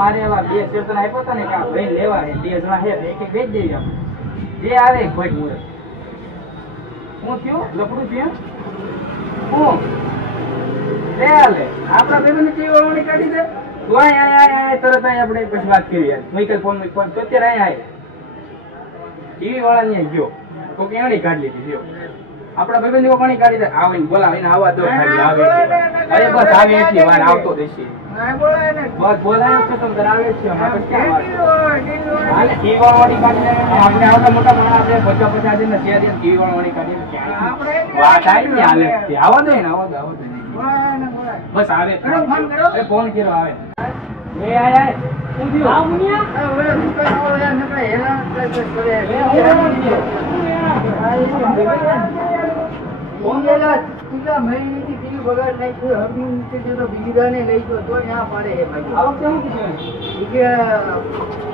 મારે એવા બે ચેતન આપ્યો હતા ને કે આ ભાઈ લેવા હે 2 જણા હે એક એક વેચ દેવી આપણે જે આવે કોઈ મુરે હું થયું લપડું થયું હું લે આપણા બેબીને કેવી ઓળવણી કાઢી દે તું આય તરત આય આપણે પછી વાત કરીએ મિકલ ફોન તો અત્યારે આય ટીવી વાળાની ગયો તો કેણી કાઢી લીધી જો આપડા ભાઈબંધ કો પાણી કાઢી દે આવીને બોલાવીને આવવા દો ખાલી આવે અરે બસ આવે એટલી વાર આવતો દેશી ના બોલાય ને બસ બોલાય તો તમ કરાવે છે આપણે ક્યાં હાલે ટીવી વાળાની કાઢી આપણે આવતા મોટા માણસ છે 50 દિન ને 6 દિન ટીવી વાળાની કાઢી આપણે વાત આવી ને હાલે આવવા દે ને આવવા દે બસ આવે કરો ફોન કરો એ ફોન કર્યો આવે એ આય હું થયો આ મુનિયા ઓલા દુકાન વાળો યાર નકળે હેલા કરે ઓંગેલા ટીકા મહિનેથી ટીવી બગાડ નાખ્યો હરદી નીચે જો બીજાને લઈ ગયો તો ન્યા પાડે હે ભાઈ આવો કેમ કીધું કે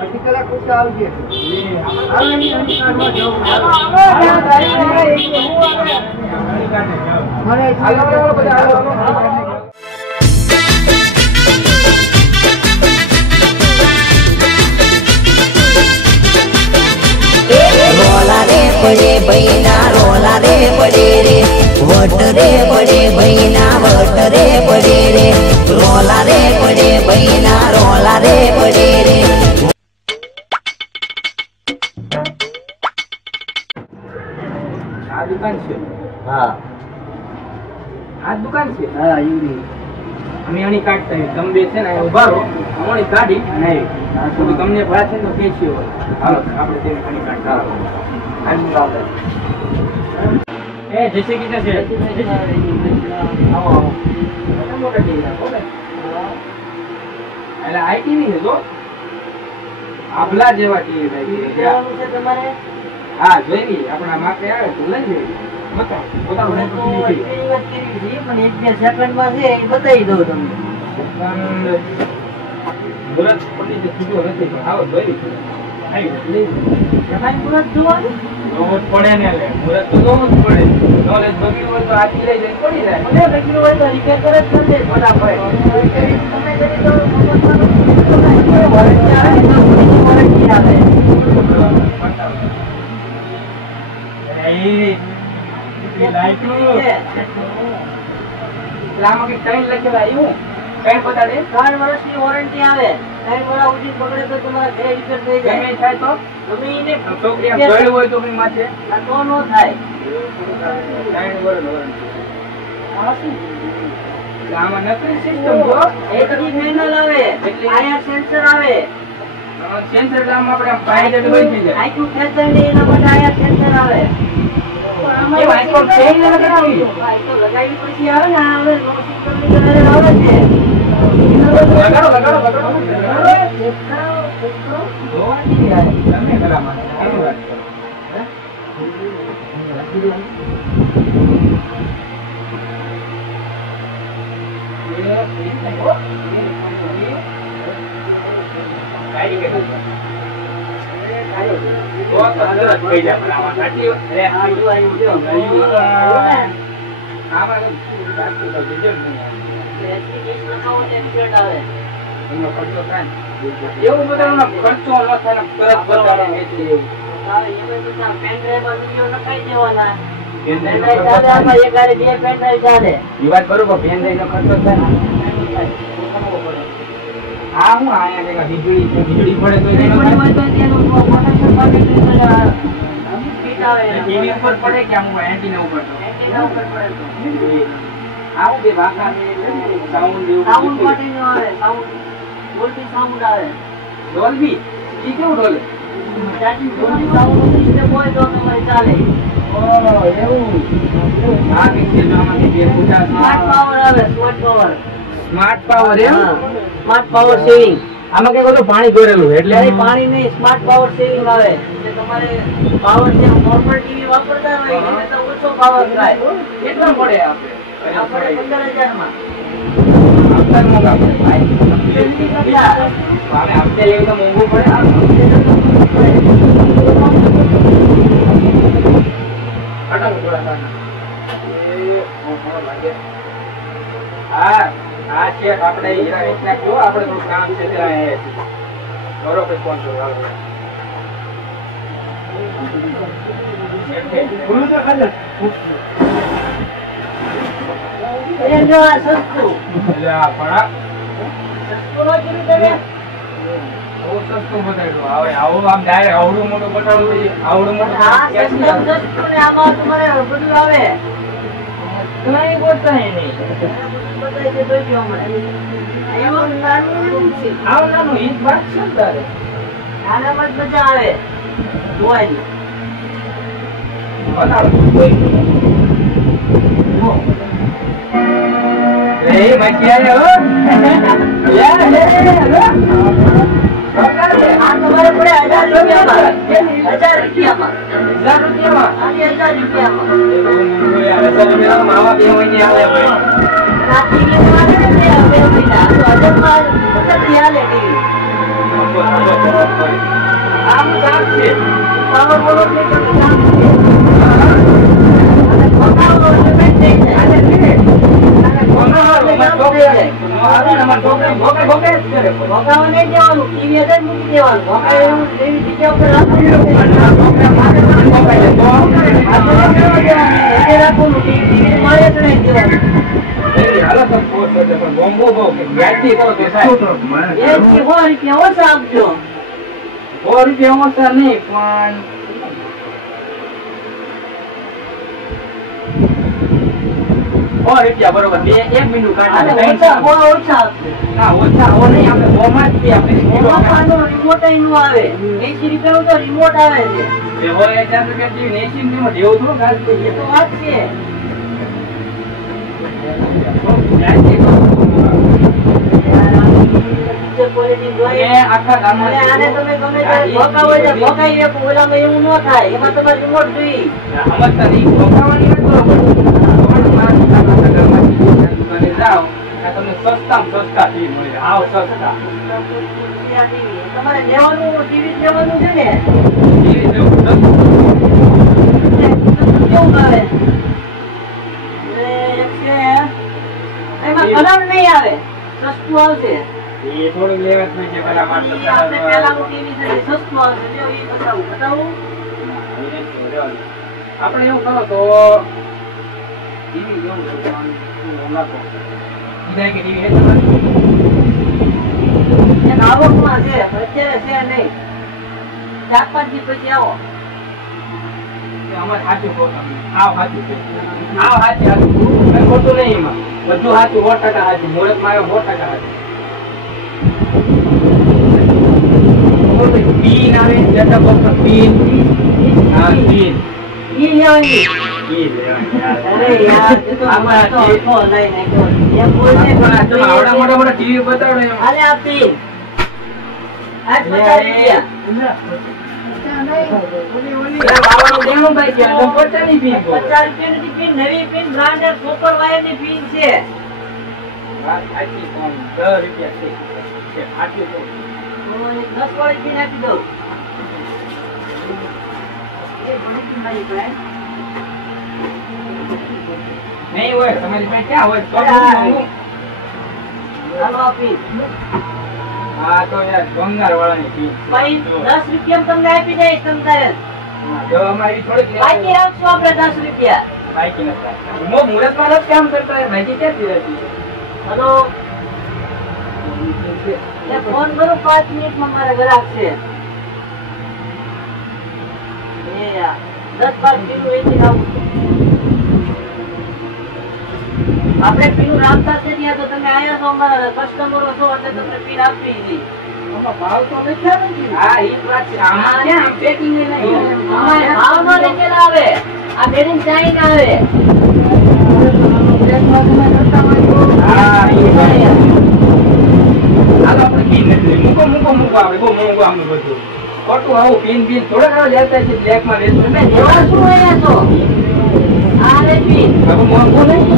અઢી કલાક પછી આવજે આવે ની અઢી કાઢવા જાવ મને હાલો બધા હાલો रोला रे पड़े भैना रोला रे पड़े रे वट रे पड़े भैना वट रे पड़े रे रोला रे पड़े भैना रोला रे पड़े रे આ દુકાન છે હા આ દુકાન છે હા ઈરી અમે આની કાઢતા હોય તમે બે છે ને ઉભા રહો અમારી ગાડી નહીં તો તમને ભાડા છે તો કેસી હોય હાલો આપણે તેને આની કાઢતા આની કાઢે એ જય શ્રી કૃષ્ણ છે આવો આવો મોટા ટીવી રાખો ને એટલે આઈટી ની છે તો આબલા જેવા ટીવી ભાઈ છે તમારે હા જોઈ આપણા માકે આવે તો લઈ જઈએ બતાવો પોતાનું ટીવી પણ એક બે સેકન્ડ માં છે એ બતાવી દઉં તમને મુરત પડી જે કીધું નથી પણ આવો જોઈ આવી તમારી મુરત જોવાનું નોટ પડે ને લે મુરત તો નોટ પડે નોલેજ બગડ્યું હોય તો આથી લઈ જઈને પડી જાય મને બગડ્યું હોય તો રિપેર કરે જ કરશે ફટાફટ તમે કરી દો વોરંટી આવે આમાં કઈ ટાઈમ લખેલા આવ્યું કઈ બતાડે 3 વર્ષની વોરંટી આવે 3 વર્ષ સુધી પકડે તો તમારા ઘરે રિપેર થઈ જાય ગમે થાય તો તમે એને છોકરી જોયું હોય તો કઈ માથે આ તો નો થાય 3 વર્ષ આ શું આમાં નકલી સિસ્ટમ જો એકની પેનલ આવે આયા સેન્સર આવે સેન્સર ગામ આપણે પાયલટ બની થઈ જાય આઈક્યુ ખેંચાય ને એના માટે આયા સેન્સર આવે એ આઈકો ચેન લગાવી આઈક્યુ લગાવી પછી આવે ને આવે નો સિસ્ટમ ની ઘરે આવે છે લગાડો જોવાની યાર તમે કરા મને આની વાત કરો એવું બધા ખર્ચો ન થાય તરત બતાવે પેન ડ્રાઈવ વિડિયો નખાઈ દેવાના પેન ડ્રાઈવ ચાલે આમાં એક આરે બે પેન ડ્રાઈવ ચાલે ઈ વાત બરોબર પેન ડ્રાઈવ નો ખર્ચો થાય ને આ હું આયા દેખા વીજળી પડે તો એનો હોય તો તેનું પ્રોટેક્શન માટે સ્પીડ આવે ટીવી ઉપર પડે કે આમ એન્ટીના ઉપર એન્ટીના ઉપર પડે તો આવું બે વાકા સાઉન્ડ સાઉન્ડ માટે નો આવે સાઉન્ડ ડોલ્બી સાઉન્ડ આવે ડોલ્બી ઈ કેવું ડોલે ચાર્જિંગ ડોલ્બી સાઉન્ડ સિસ્ટમ હોય તો તમારે ચાલે ઓ એવું આ કે આમાં કે 50 સ્માર્ટ પાવર આવે સ્માર્ટ પાવર એમ સ્માર્ટ પાવર સેવિંગ આમાં કે બધું પાણી ગોરેલું એટલે પાણી નહીં સ્માર્ટ પાવર સેવિંગ આવે એટલે તમારે પાવર જે નોર્મલ ટીવી વાપરતા હોય એને તો ઓછો પાવર થાય કેટલા પડે આપણે આપણે 15000 માં આપતા મોંઘા પડે ભાઈ જલ્દી કરતા હવે આપતે લેવું તો મોંઘું પડે હટાવો થોડા એ મોંઘો લાગે હા આ ચેક આપણે હીરા વેચ નાખ્યો, આપણે થોડું કામ છે ત્યાં આયા છીએ. બરોબર ફોન કરો હાલો. ભૂલું તો ખાલી એ જો આ સસ્તું એટલે આ પણ સસ્તું નો કીધું તમે બહુ સસ્તું બતાવ્યું. હવે આવું આમ ડાયરેક્ટ આવડું મોટું બતાવવું છે, આવડું મોટું હા કેસ સસ્તું સસ્તું ને આમાં તમારે બધું આવે કઈ બતાય નહીં. બતાવી દે તો જો મને એવું નાનું છે આવું નાનું ઈજ વાત છે ને તારે. આનામાં જ મજા આવે જોવાની બતાડો કોઈ લે મચી આલે હો લે આ તમારે પડે 1000 રૂપિયામાં 1000 રૂપિયામાં 1000 રૂપિયામાં આની 1000 રૂપિયામાં હવે તો મેરા માવા બે મહિને આવે ભાઈ. રાતી ની વાત છે બે મહિના તો 1000 માં પચાસ હાલે ટીવી આમ કામ છે. પાવર બોલો છે કે કામ છે અને પકાવવાનો પેમેન્ટ થઈ જાય અને ભોગાવા નહીં દેવાનું ટીવી અંદર મૂકી દેવાનું ભોગા એવું એવી જગ્યા ઉપર રાખવાનું ટીવી મળે તો નહીં દેવાનું ₹100 ઓછા આપજો. ₹100 ઓછા નહીં પણ ₹100 બરોબર. બે 1 મિનિટ અને કાઢી ઓછા આપજો. ના ઓછા હો નહીં, આપણે બોમાં જ છીએ આપણે. રિમોટ નું આવે 80 રૂપિયાનું તો રિમોટ આવે છે એ હોય 1000 રૂપિયા જેવી 80 જેવું જેવું થોડું કાલ એ તો વાત છે ક્વોલિટી જોઈએ આખા ગામમાં અને આને તમે ગમે ત્યારે ભોકાવો એટલે ભોકાઈ શકો ઓલામાં એવું ન થાય એમાં તમારે રિમોટ જોઈએ સમજતા નહીં. ભોગાવાની વાત બરોબર. પણ મારા દુકાનના સગરમાંથી દુકાને જાઓ આ તમને સસ્તામાં સસ્તા ટીવી મળી જાય. આવ સસ્તા તમારે લેવાનું ટીવી લેવાનું છે ને ટીવી જેવું સસ્તું. કેવું આવે એમાં કલર નહીં આવે સસ્તું આવશે એ થોડું લેવા જ નહીં છે પેલા માણસો. ઈ આપણે પહેલાનું ટીવી છે એ સસ્તું આવશે જો ઈ બતાવું આપણે એવું કરો તો ટીવી જોવું લાગો ઈદાય કે ટીવી હે તમારે એક આવકમાં છે અત્યારે છે નહીં 4-5 દી પછી આવો અમારે સાચું કહો તમે. આવ સાચું છે. આવ સાચું સાચું કઈ ખોટું નહીં એમાં. બધું સાચું 100% સાચું. મુહૂર્તમાં આવ્યો 100% સાચું. પીન આવે સેટઅપ બોક્સ પીન. હા પીન ઈ લેવાની ઈ લેવાની અરે યાર એ તો આમાં તો ટી- તો લઈ નાખ્યો એમ બોલને પણ આ તમે આવડા મોટા મોટા ટીવી બતાડો એમ. હાલે આપી આજ 50 રૂપિયા પેલા બાવાનું દેણું ભાઈ કે આ તો 50 ની પીન કહો. 50 રૂપિયાની પિન નવી પિન બ્રાન્ડેડ કોપર વાયરની પિન છે વાત સાચી પણ 10 રૂપિયા છે. છે સાચું કહું. તો એક 10 વાળી પિન આપી દઉં એ ઘણી પિન મારી પાસે નહીં હોય તમારી પાસે ક્યાં હોય તો અરે, માંગુ. હાલો આપી હા તો યાર ભંગાર વાળાની પીન ભાઈ 10 રૂપિયા તમને આપી દઈશ તમ તારે જો અમારી થોડીક બાકી રાખશું આપણે 10 રૂપિયા બાકી નથી. મો મુહૂર્તમાં નથી કામ કરતા હોય બાકી ક્યાંથી રહેતી છે? હલો એ ફોન કરું 5 મિનિટમાં મારા ગ્રાહક છે એ યાર 10-12 કિલો વેચી આવું છું. આપણે પીનું રાખતા છે ત્યાં તો તમે આયા છો અમારા કસ્ટમરો છો એટલે તમને પીન આપી દીધી આમાં ભાવ તો લખ્યા નથી હા એ વાત છે. આમાં ક્યાં આમ packing એ નહીં. અમારે ભાવમાં લખેલા આવે આ બેરિંગ ચાઇના આવે હા એ વાત. હાલો આપણે પીન નથી લઈ. મૂકો આપણે બહુ મોંઘું આમનું બધું ખોટું આવું પીન થોડાક આવે લેતા છે બ્લેકમાં વેચતું તમે નહીં. લેવા શું આયા છો આ રે પીન હવે મોંઘું નહીં.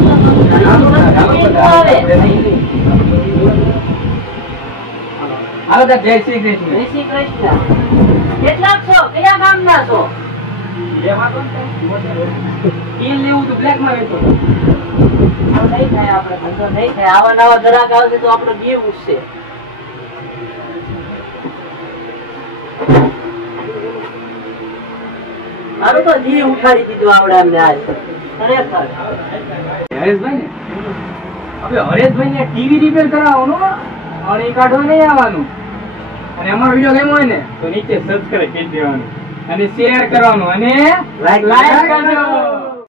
હાલો તો જય શ્રી કૃષ્ણ. જય શ્રી કૃષ્ણ કેટલાક છો કયા ગામના છો લેવા તો પીન લેવું તો બ્લેકમાં વેચતો નહીં થાય, આપણે ધંધો નહીં થાય. આવા નવા ગ્રાહક આવશે તો આપણો જીવ ઉઠશે. મારું તો જીવ ઉઠાડી દીધું આવડે અમને આજ ખરેખર. હરેશભાઈ ને હવે હરેશભાઈ ને ટીવી રિપેર કરાવવાનું અને એ કાઢવા નહીં આવવાનું. અને અમારો વિડીયો ગમ્યો હોય ને તો નીચે સબસ્ક્રાઇબ કરી દેવાનું અને શેર કરવાનું અને લાઈક કરજો.